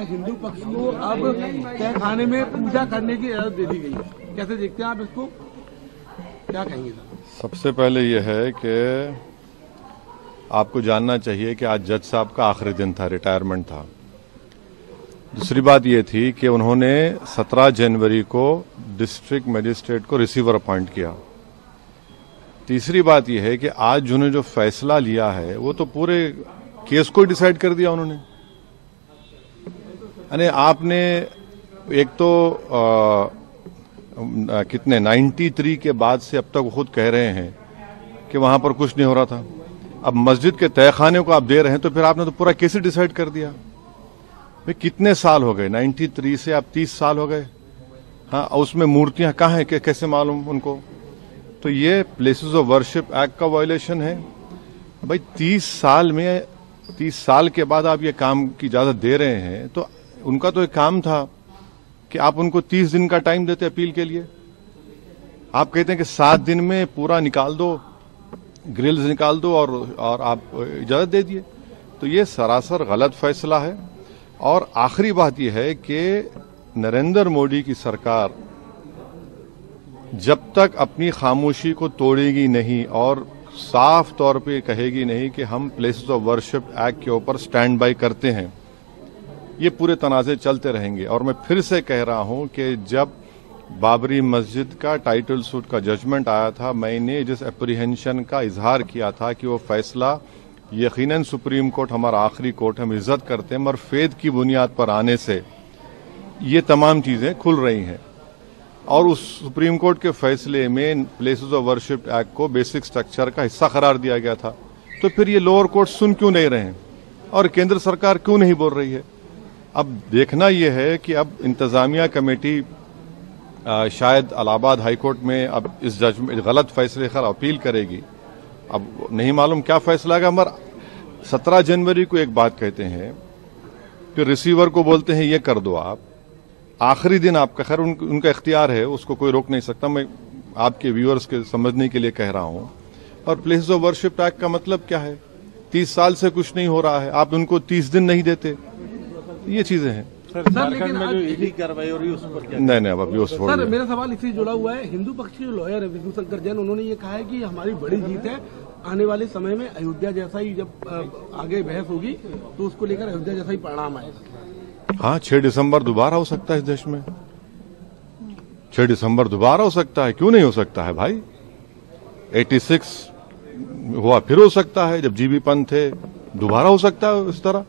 हिंदू पक्ष को अब तहखाने में पूजा करने की इजाजत दे दी गई है, कैसे देखते हैं आप इसको, क्या कहेंगे? सबसे पहले यह है कि आपको जानना चाहिए कि आज जज साहब का आखिरी दिन था, रिटायरमेंट था। दूसरी बात यह थी कि उन्होंने 17 जनवरी को डिस्ट्रिक्ट मजिस्ट्रेट को रिसीवर अपॉइंट किया। तीसरी बात यह है कि आज जिन्होंने जो फैसला लिया है वो तो पूरे केस को डिसाइड कर दिया उन्होंने। यानी आपने एक तो कितने 93 के बाद से अब तक वो खुद कह रहे हैं कि वहां पर कुछ नहीं हो रहा था। अब मस्जिद के तहखाने को आप दे रहे हैं तो फिर आपने तो पूरा केस ही डिसाइड कर दिया। भाई कितने साल हो गए, 93 से अब 30 साल हो गए। हाँ, उसमें मूर्तियां कहाँ हैं, कैसे मालूम उनको? तो ये प्लेसेस ऑफ वर्शिप एक्ट का वायलेशन है। भाई 30 साल के बाद आप ये काम की इजाजत दे रहे हैं तो उनका तो एक काम था कि आप उनको 30 दिन का टाइम देते अपील के लिए। आप कहते हैं कि 7 दिन में पूरा निकाल दो, ग्रिल्स निकाल दो और आप इजाजत दे दिए। तो ये सरासर गलत फैसला है। और आखिरी बात यह है कि नरेंद्र मोदी की सरकार जब तक अपनी खामोशी को तोड़ेगी नहीं और साफ तौर पे कहेगी नहीं कि हम प्लेसेस ऑफ वर्शिप एक्ट के ऊपर स्टैंड बाय करते हैं, ये पूरे तनाज़े चलते रहेंगे। और मैं फिर से कह रहा हूं कि जब बाबरी मस्जिद का टाइटल सूट का जजमेंट आया था, मैंने जिस एप्रीहेंशन का इजहार किया था कि वो फैसला यकीनन सुप्रीम कोर्ट हमारा आखिरी कोर्ट, हम इज्जत करते हैं, मगर फेद की बुनियाद पर आने से ये तमाम चीजें खुल रही हैं। और उस सुप्रीम कोर्ट के फैसले में प्लेसेस ऑफ वर्शिप एक्ट को बेसिक स्ट्रक्चर का हिस्सा करार दिया गया था। तो फिर ये लोअर कोर्ट सुन क्यों नहीं रहे हैं और केंद्र सरकार क्यों नहीं बोल रही है? अब देखना यह है कि अब इंतजामिया कमेटी शायद इलाहाबाद हाईकोर्ट में अब इस जजमेंट गलत फैसले पर अपील करेगी। अब नहीं मालूम क्या फैसला आएगा। मगर 17 जनवरी को एक बात कहते हैं, फिर रिसीवर को बोलते हैं ये कर दो आप, आखिरी दिन आपका, खैर उनका इख्तियार है, उसको कोई रोक नहीं सकता। मैं आपके व्यूअर्स के समझने के लिए कह रहा हूं। और प्लेसेस ऑफ वर्शिप एक्ट का मतलब क्या है? 30 साल से कुछ नहीं हो रहा है, आप उनको 30 दिन नहीं देते, ये चीजें हैं। सर लेकिन में जो ईडी कार्रवाई हो रही है उस पर क्या? नहीं अब अभी उस सर मेरा सवाल इससे जुड़ा हुआ है। हिंदू पक्ष के जो लॉयर है विष्णु शंकर जैन, उन्होंने ये कहा है कि हमारी बड़ी जीत है, आने वाले समय में अयोध्या जैसा ही जब आगे बहस होगी तो उसको लेकर अयोध्या जैसा ही परिणाम आएगा। हाँ, 6 दिसंबर दोबारा हो सकता है इस देश में। 6 दिसंबर दोबारा हो सकता है, क्यों नहीं हो सकता है भाई? 86 हुआ, फिर हो सकता है, जब जीबी पंत थे, दोबारा हो सकता है इस तरह।